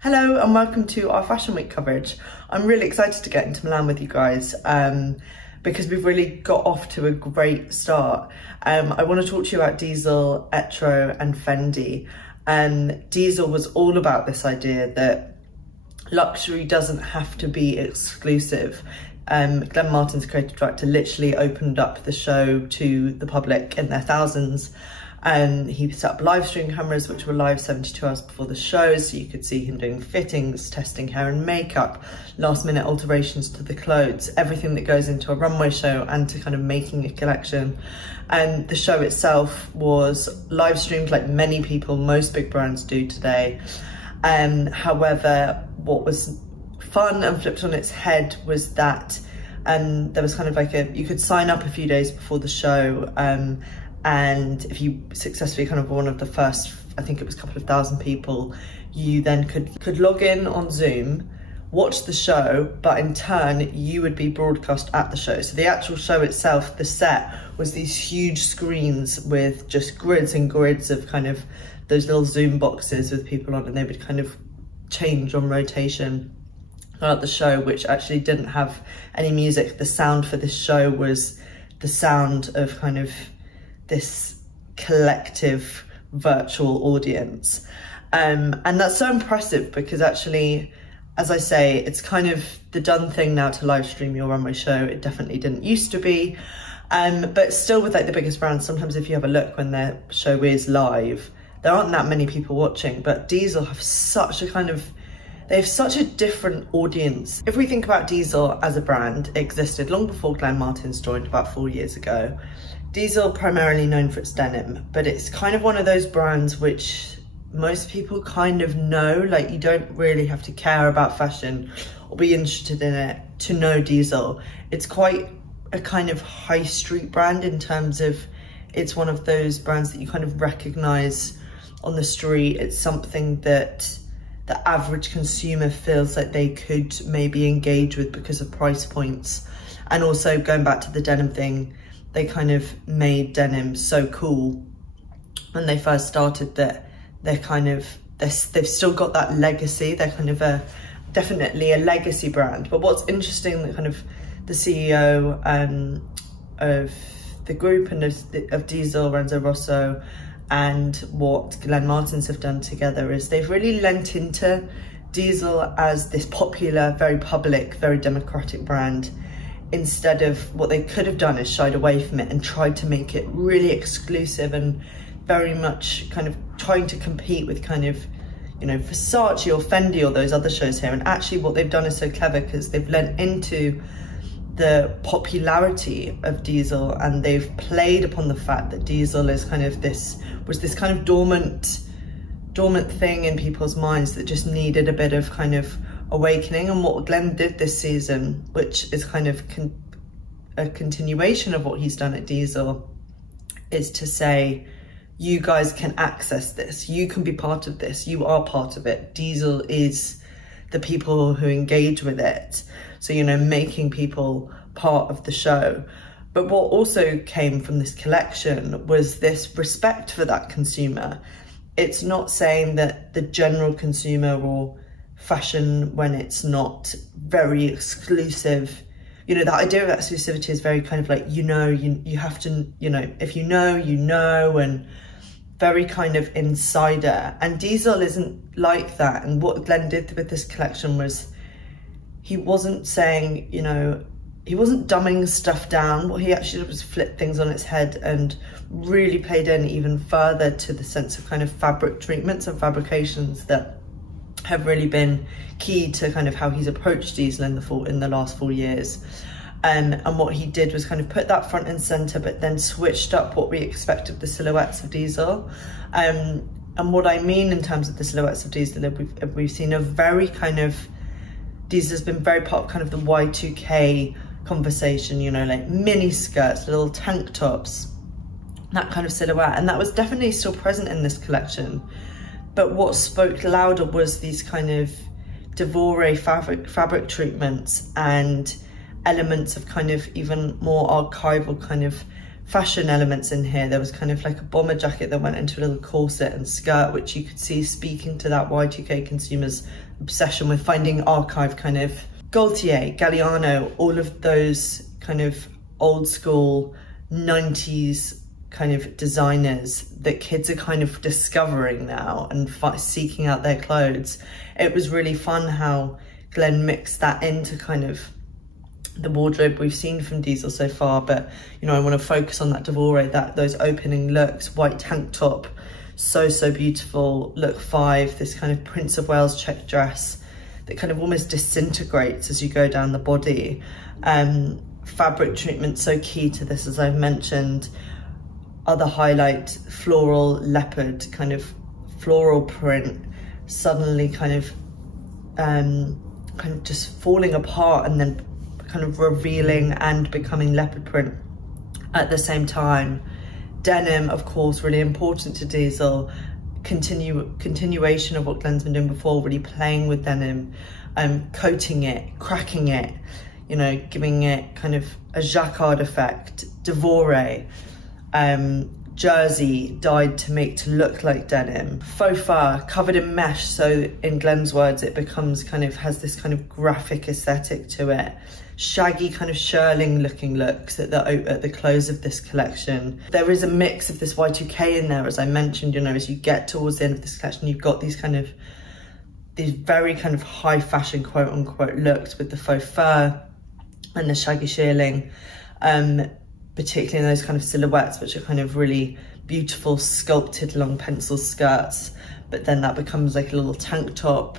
Hello and welcome to our Fashion Week coverage. I'm really excited to get into Milan with you guys because we've really got off to a great start. I want to talk to you about Diesel, Etro and Fendi. Diesel was all about this idea that luxury doesn't have to be exclusive. Glenn Martens, creative director, literally opened up the show to the public in their thousands. He set up live stream cameras which were live 72 hours before the show, so you could see him doing fittings, testing hair and makeup, last minute alterations to the clothes, everything that goes into a runway show and to kind of making a collection. And the show itself was live streamed like many people, most big brands do today. However, what was fun and flipped on its head was that there was kind of like you could sign up a few days before the show, and if you successfully kind of were one of the first, I think it was a couple of thousand people, you then could log in on Zoom, watch the show, but in turn you would be broadcast at the show. So the actual show itself, the set, was these huge screens with just grids and grids of kind of those little Zoom boxes with people on, and they would kind of change on rotation throughout the show, which actually didn't have any music. The sound for this show was the sound of kind of this collective virtual audience. And that's so impressive because actually, as I say, it's kind of the done thing now to live stream your runway show. It definitely didn't used to be. But still, with like the biggest brands, sometimes if you have a look when their show is live, there aren't that many people watching, but Diesel have such a kind of, they have such a different audience. If we think about Diesel as a brand, it existed long before Glenn Martens joined about 4 years ago. Diesel primarily known for its denim, but it's kind of one of those brands which most people kind of know. Like, you don't really have to care about fashion or be interested in it to know Diesel. It's quite a kind of high street brand in terms of it's one of those brands that you kind of recognize on the street. It's something that the average consumer feels like they could maybe engage with because of price points. And also, going back to the denim thing, they kind of made denim so cool when they first started that they've still got that legacy. They're kind of definitely a legacy brand. But what's interesting, that kind of the CEO of the group and of Diesel, Renzo Rosso, and what Glenn Martens have done together is they've really lent into Diesel as this popular, very public, very democratic brand, instead of what they could have done is shied away from it and tried to make it really exclusive and very much kind of trying to compete with kind of, you know, Versace or Fendi or those other shows here. And actually what they've done is so clever because they've lent into the popularity of Diesel, and they've played upon the fact that Diesel is kind of this kind of dormant thing in people's minds that just needed a bit of kind of awakening. And what Glenn did this season, which is kind of a continuation of what he's done at Diesel, is to say, you guys can access this, you can be part of this, you are part of it. Diesel is the people who engage with it. So, you know, making people part of the show. But what also came from this collection was this respect for that consumer. It's not saying that the general consumer or fashion, when it's not very exclusive, you know, that idea of exclusivity is very kind of like, you have to, you know, if you know, and very kind of insider. And Diesel isn't like that. And what Glenn did with this collection was, he wasn't saying, you know, he wasn't dumbing stuff down. What he actually did was flip things on its head and really played in even further to the sense of kind of fabric treatments and fabrications that have really been key to kind of how he's approached Diesel in the last 4 years. And what he did was kind of put that front and center, but then switched up what we expect of the silhouettes of Diesel. And what I mean in terms of the silhouettes of Diesel, we've seen a very kind of, Diesel's been very part of kind of the Y2K conversation, you know, like mini skirts, little tank tops, that kind of silhouette. And that was definitely still present in this collection. But what spoke louder was these kind of devore fabric treatments and elements of kind of even more archival kind of fashion elements in here. There was kind of like a bomber jacket that went into a little corset and skirt, which you could see speaking to that Y2K consumer's obsession with finding archive kind of Gaultier, Galliano, all of those kind of old school 90s kind of designers that kids are kind of discovering now and seeking out their clothes. It was really fun how Glenn mixed that into kind of the wardrobe we've seen from Diesel so far, but you know, I want to focus on that Devore, those opening looks, white tank top, so beautiful. Look 5, this kind of Prince of Wales check dress that kind of almost disintegrates as you go down the body. Fabric treatment so key to this, as I've mentioned. Other highlight, floral leopard, kind of floral print, suddenly kind of just falling apart and then kind of revealing and becoming leopard print at the same time. Denim, of course, really important to Diesel. Continuation of what Glenn's been doing before, really playing with denim, coating it, cracking it, you know, giving it kind of a jacquard effect. Devore, jersey dyed to look like denim. Faux fur covered in mesh, so in Glenn's words it becomes kind of, has this kind of graphic aesthetic to it. Shaggy kind of shearling looking looks at the close of this collection. There is a mix of this Y2K in there, as I mentioned, you know, as you get towards the end of this collection, you've got these very kind of high fashion quote unquote looks with the faux fur and the shaggy shearling, particularly in those kind of silhouettes, which are kind of really beautiful sculpted long pencil skirts, but then that becomes like a little tank top,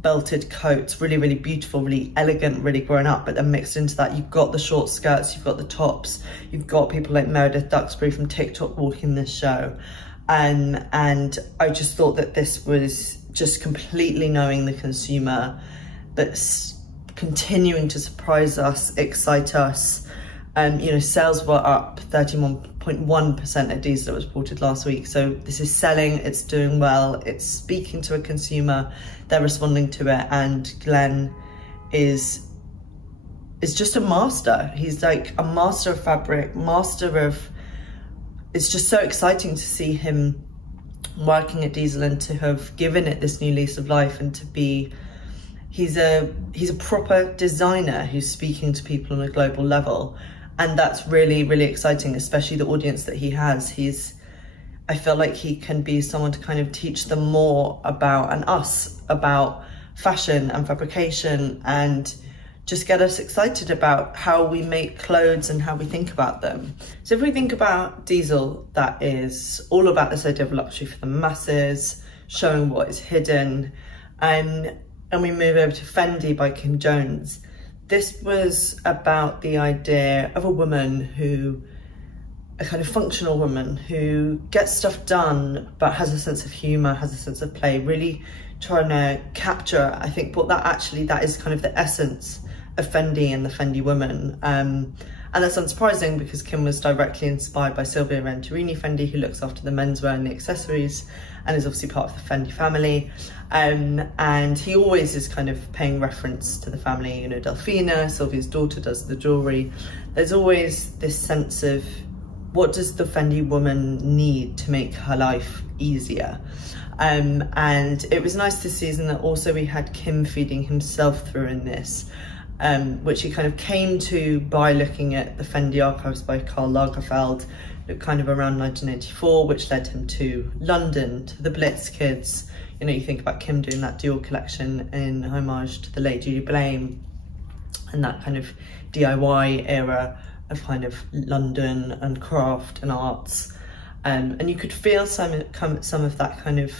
belted coats, really beautiful, really elegant, really grown up. But then mixed into that, you've got the short skirts, you've got the tops, you've got people like Meredith Duxbury from TikTok walking this show. And I just thought that this was just completely knowing the consumer, but continuing to surprise us, excite us. You know, sales were up 31.1% at Diesel, it was reported last week. So this is selling, it's doing well, it's speaking to a consumer, they're responding to it, and Glenn is just a master. He's like a master of fabric, master of, it's just so exciting to see him working at Diesel and to have given it this new lease of life, and to be, he's a proper designer who's speaking to people on a global level. And that's really exciting, especially the audience that he has. I feel like he can be someone to kind of teach them more about, and us, about fashion and fabrication, and just get us excited about how we make clothes and how we think about them. So if we think about Diesel, that is all about this idea of luxury for the masses, showing what is hidden. And we move over to Fendi by Kim Jones. This was about the idea of a woman a kind of functional woman who gets stuff done, but has a sense of humor, has a sense of play, really trying to capture, I think, what that is kind of the essence of Fendi and the Fendi woman. And that's unsurprising because Kim was directly inspired by Silvia Venturini Fendi, who looks after the menswear and the accessories, and is obviously part of the Fendi family. And he always is kind of paying reference to the family, you know, Delphina, Sylvia's daughter, does the jewelry. There's always this sense of, what does the Fendi woman need to make her life easier? And it was nice this season that also we had Kim feeding himself through in this, which he kind of came to by looking at the Fendi archives by Karl Lagerfeld, kind of around 1984, which led him to London, to the Blitz kids. You know, you think about Kim doing that Dior collection in homage to the late Judy Blame and that kind of DIY era of kind of London and craft and arts. And you could feel some of that kind of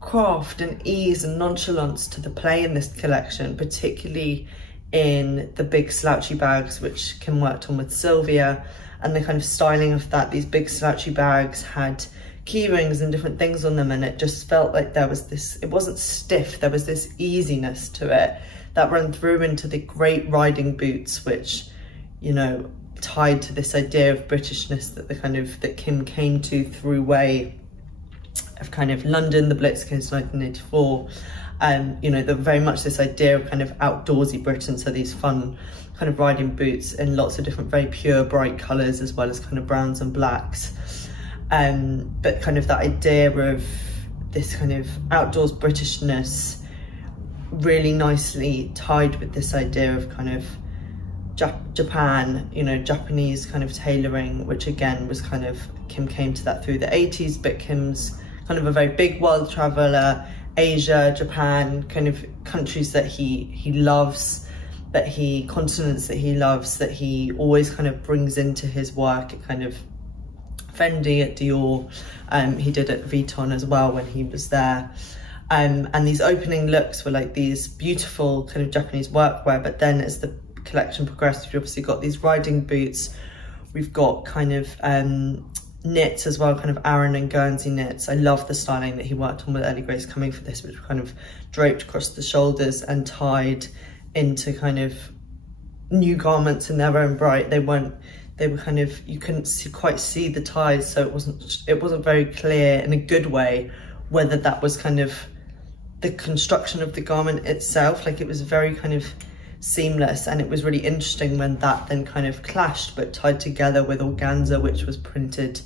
craft and ease and nonchalance to the play in this collection, particularly in the big slouchy bags, which Kim worked on with Sylvia, and the kind of styling of that. These big slouchy bags had key rings and different things on them, and it just felt like there was this, it wasn't stiff, there was this easiness to it that ran through into the great riding boots, which, you know, tied to this idea of Britishness that that Kim came to through Way of kind of London, the Blitz Coast 1984. You know, very much this idea of kind of outdoorsy Britain, so these fun kind of riding boots in lots of different very pure bright colours, as well as kind of browns and blacks. But kind of that idea of this kind of outdoors Britishness really nicely tied with this idea of kind of Japan, you know, Japanese kind of tailoring, which again was kind of, Kim came to that through the 80s, but Kim's kind of a very big world traveller. Asia, Japan, kind of countries that he loves, continents that he loves, that he always kind of brings into his work at kind of Fendi, at Dior. He did at Vuitton as well when he was there. And these opening looks were like these beautiful kind of Japanese workwear, but then as the collection progressed, we've obviously got these riding boots, we've got kind of knits as well, kind of Aran and Guernsey knits. I love the styling that he worked on with Ellie Grace Coming for this, which were kind of draped across the shoulders and tied into kind of new garments in their own right. They were kind of, you couldn't quite see the ties, so it wasn't very clear in a good way whether that was kind of the construction of the garment itself. Like, it was very kind of seamless, and it was really interesting when that then kind of clashed but tied together with organza, which was printed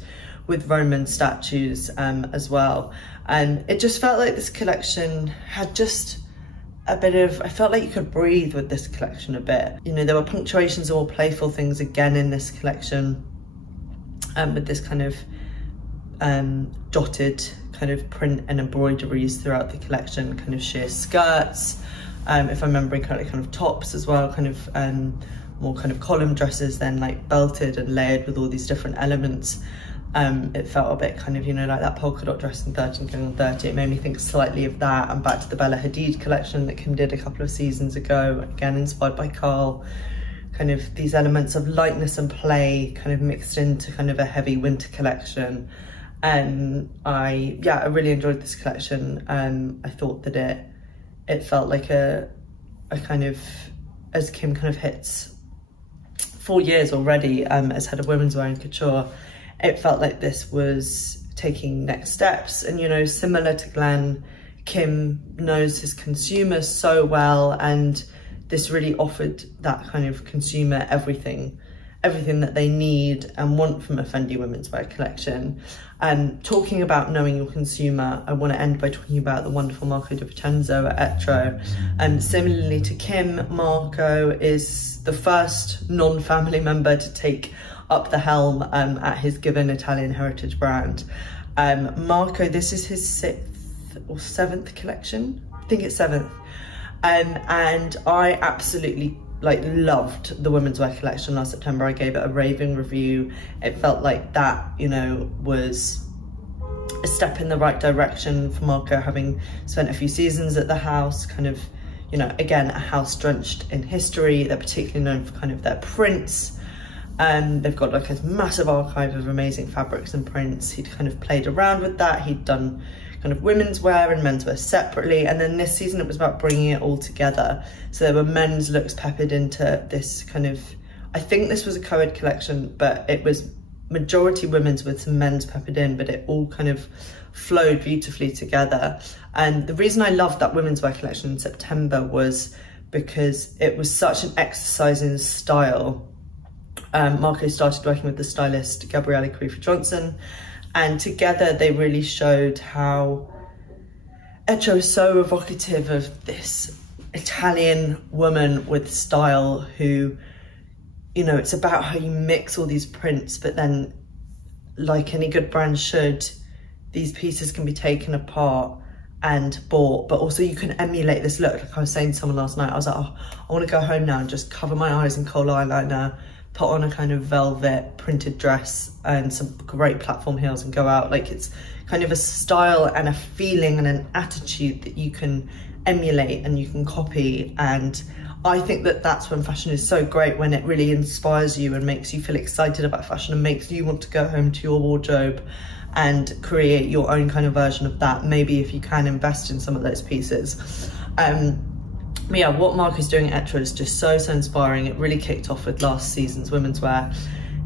with Roman statues as well. And it just felt like this collection had just a bit of, I felt like you could breathe with this collection a bit. You know, there were punctuations or playful things again in this collection, with this kind of dotted kind of print and embroideries throughout the collection, kind of sheer skirts, if I'm remembering correctly, kind of tops as well, kind of more kind of column dresses, then like belted and layered with all these different elements. It felt a bit kind of, you know, like that polka dot dress in 13 Going on 30. It made me think slightly of that, and back to the Bella Hadid collection that Kim did a couple of seasons ago, again inspired by Carl. Kind of these elements of lightness and play kind of mixed into kind of a heavy winter collection. And I really enjoyed this collection. I thought that it felt like a kind of, as Kim kind of hits 4 years already as head of women's wear and couture, it felt like this was taking next steps. And, you know, similar to Glenn, Kim knows his consumer so well, and this really offered that kind of consumer everything that they need and want from a Fendi women's wear collection. And talking about knowing your consumer, I want to end by talking about the wonderful Marco de Vincenzo at Etro. And similarly to Kim, Marco is the first non-family member to take up the helm at his given Italian heritage brand. Marco, this is his 6th or 7th collection. I think it's 7th. And I absolutely loved the women's wear collection last September. I gave it a raving review. It felt like that, you know, was a step in the right direction for Marco, having spent a few seasons at the house, kind of, you know, again, a house drenched in history. They're particularly known for kind of their prints. They've got like a massive archive of amazing fabrics and prints. He'd kind of played around with that. He'd done kind of women's wear and men's wear separately, and then this season it was about bringing it all together. So there were men's looks peppered into this kind of, I think this was a co-ed collection, but it was majority women's with some men's peppered in, but it all kind of flowed beautifully together. And the reason I loved that women's wear collection in September was because it was such an exercise in style. Marco started working with the stylist Gabrielle Johnson, and together they really showed how Etro is so evocative of this Italian woman with style who, you know, it's about how you mix all these prints, but then, like any good brand should, these pieces can be taken apart and bought, but also you can emulate this look. Like I was saying to someone last night, I was like, oh, I want to go home now and just cover my eyes in kohl eyeliner, put on a kind of velvet printed dress and some great platform heels and go out. Like, it's kind of a style and a feeling and an attitude that you can emulate and you can copy. And I think that that's when fashion is so great, when it really inspires you and makes you feel excited about fashion and makes you want to go home to your wardrobe and create your own kind of version of that. Maybe if you can invest in some of those pieces. But yeah, what Marco's doing at Etro is just so inspiring. It really kicked off with last season's women's wear.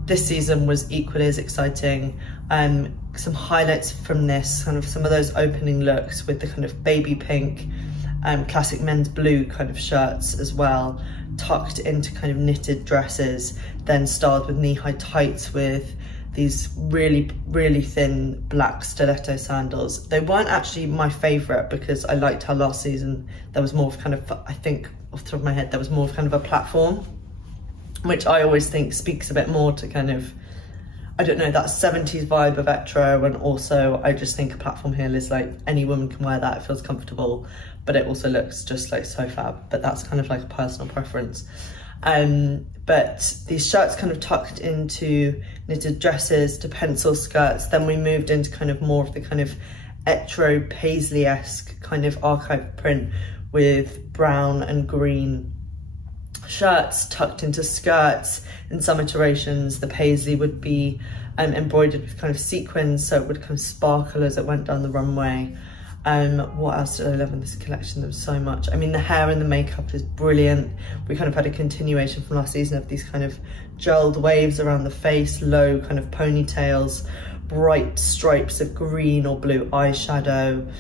This season was equally as exciting. Some highlights from this, kind of some of those opening looks with the kind of baby pink, classic men's blue kind of shirts as well, tucked into kind of knitted dresses, then styled with knee-high tights with these really, really thin black stiletto sandals. They weren't actually my favourite because I liked how last season there was more of kind of, I think off the top of my head, there was more of kind of a platform, which I always think speaks a bit more to kind of, I don't know, that 70s vibe of Etro, and also I just think a platform heel is like, any woman can wear that, it feels comfortable, but it also looks just like so fab. But that's kind of like a personal preference. But these shirts kind of tucked into knitted dresses to pencil skirts. Then we moved into kind of more of the kind of Etro paisley-esque kind of archive print with brown and green shirts tucked into skirts. In some iterations, the paisley would be embroidered with kind of sequins, so it would kind of sparkle as it went down the runway. What else did I love in this collection? There was so much. I mean, the hair and the makeup is brilliant. We kind of had a continuation from last season of these kind of gelled waves around the face, low kind of ponytails, bright stripes of green or blue eyeshadow,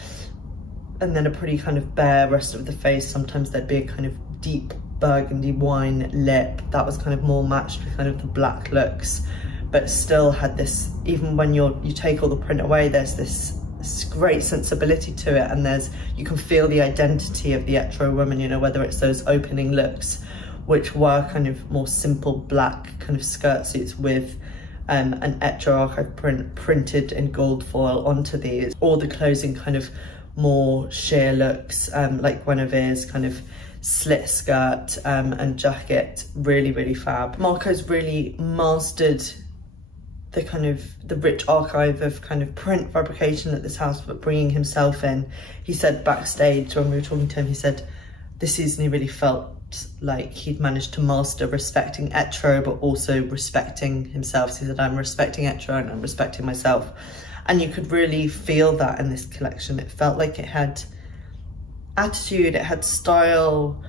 and then a pretty kind of bare rest of the face. Sometimes there'd be a kind of deep burgundy wine lip that was kind of more matched with kind of the black looks, but still had this, even when you take all the print away, there's this great sensibility to it, and you can feel the identity of the Etro woman, you know, whether it's those opening looks, which were kind of more simple black kind of skirt suits with an Etro archive print printed in gold foil onto these, or the closing kind of more sheer looks, like Guinevere's kind of slit skirt and jacket. Really, really fab. Marco's really mastered the rich archive of kind of print fabrication at this house, but bringing himself in. He said backstage when we were talking to him, he said this season he really felt like he'd managed to master respecting Etro, but also respecting himself. So he said, I'm respecting Etro and I'm respecting myself. And you could really feel that in this collection. It felt like it had attitude, it had style,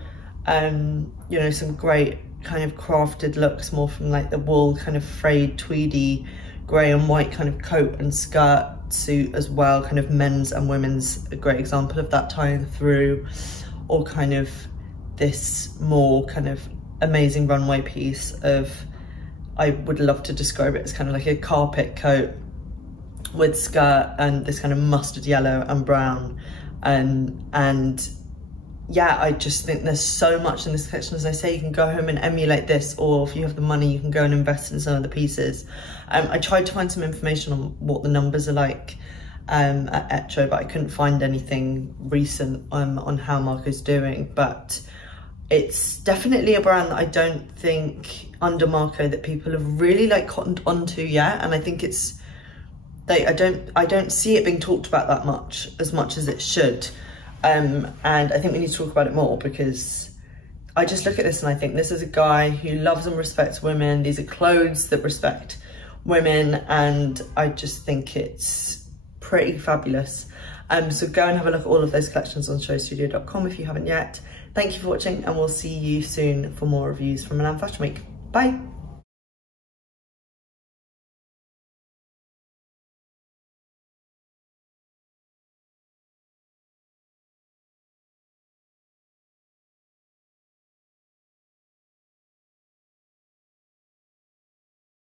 you know, some great kind of crafted looks, more from like the wool kind of frayed tweedy grey and white kind of coat and skirt suit as well, kind of men's and women's, a great example of that tying through, or kind of this more kind of amazing runway piece of, I would love to describe it as kind of like a carpet coat with skirt and this kind of mustard yellow and brown, and yeah, I just think there's so much in this collection. As I say, you can go home and emulate this, or if you have the money, you can go and invest in some of the pieces. I tried to find some information on what the numbers are like at Etro, but I couldn't find anything recent on how Marco's doing. But it's definitely a brand that I don't think under Marco that people have really like cottoned onto yet, and I think it's I don't see it being talked about that much as it should. And I think we need to talk about it more, because I just look at this and I think this is a guy who loves and respects women. These are clothes that respect women, and I just think it's pretty fabulous. So go and have a look at all of those collections on showstudio.com if you haven't yet. Thank you for watching, and we'll see you soon for more reviews from Milan Fashion Week. Bye.